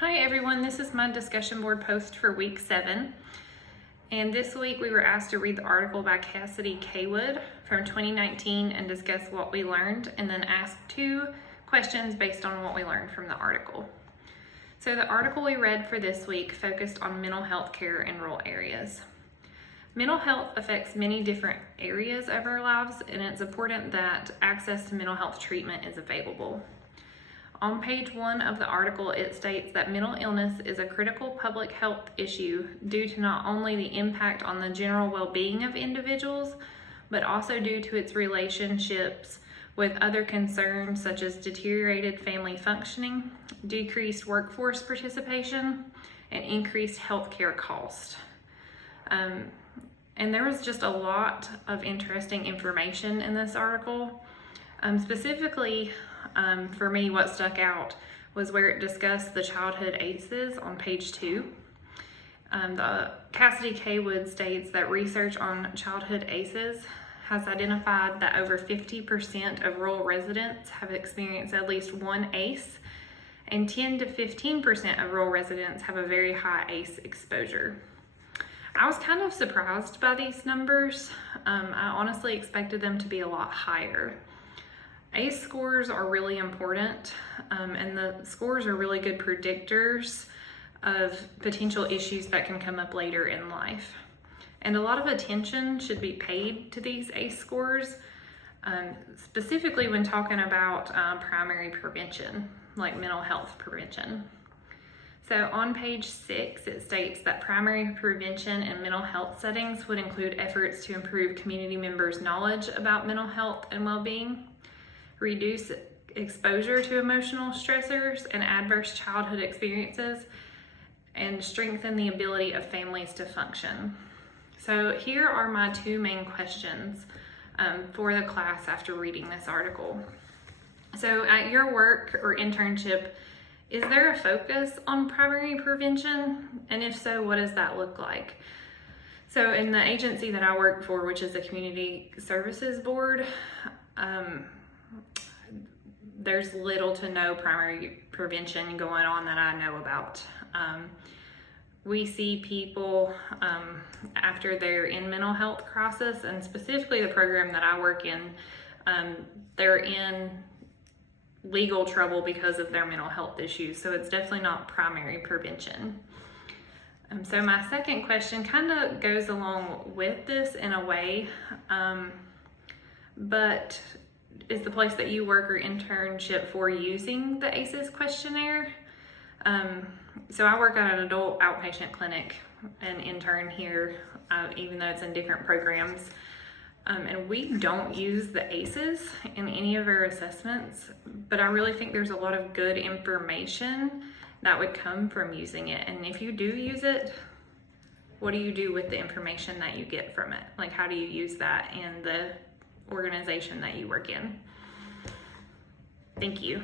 Hi everyone, this is my discussion board post for week 7. And this week we were asked to read the article by Cassidy Kaywood from 2019 and discuss what we learned, and then ask 2 questions based on what we learned from the article. So the article we read for this week focused on mental health care in rural areas. Mental health affects many different areas of our lives, and it's important that access to mental health treatment is available. On page 1 of the article, it states that mental illness is a critical public health issue due to not only the impact on the general well-being of individuals, but also due to its relationships with other concerns such as deteriorated family functioning, decreased workforce participation, and increased healthcare cost. And there was just a lot of interesting information in this article. Specifically, for me, what stuck out was where it discussed the childhood ACEs on page 2. The Cassidy Kaywood states that research on childhood ACEs has identified that over 50% of rural residents have experienced at least one ACE, and 10 to 15% of rural residents have a very high ACE exposure. I was kind of surprised by these numbers. I honestly expected them to be a lot higher. ACE scores are really important, and the scores are really good predictors of potential issues that can come up later in life. And a lot of attention should be paid to these ACE scores, specifically when talking about primary prevention, like mental health prevention. So on page 6, it states that primary prevention in mental health settings would include efforts to improve community members' knowledge about mental health and well-being, reduce exposure to emotional stressors and adverse childhood experiences, and strengthen the ability of families to function. So here are my 2 main questions for the class after reading this article. So at your work or internship, is there a focus on primary prevention? And if so, what does that look like? So in the agency that I work for, which is the Community Services Board, there's little to no primary prevention going on that I know about. We see people after they're in mental health crisis, and specifically the program that I work in, they're in legal trouble because of their mental health issues. So it's definitely not primary prevention. So my second question kind of goes along with this in a way, but is the place that you work or internship for using the ACEs questionnaire? So I work at an adult outpatient clinic and intern here, even though it's in different programs. And we don't use the ACEs in any of our assessments, but I really think there's a lot of good information that would come from using it. And if you do use it, what do you do with the information that you get from it? Like, how do you use that in the organization that you work in? Thank you.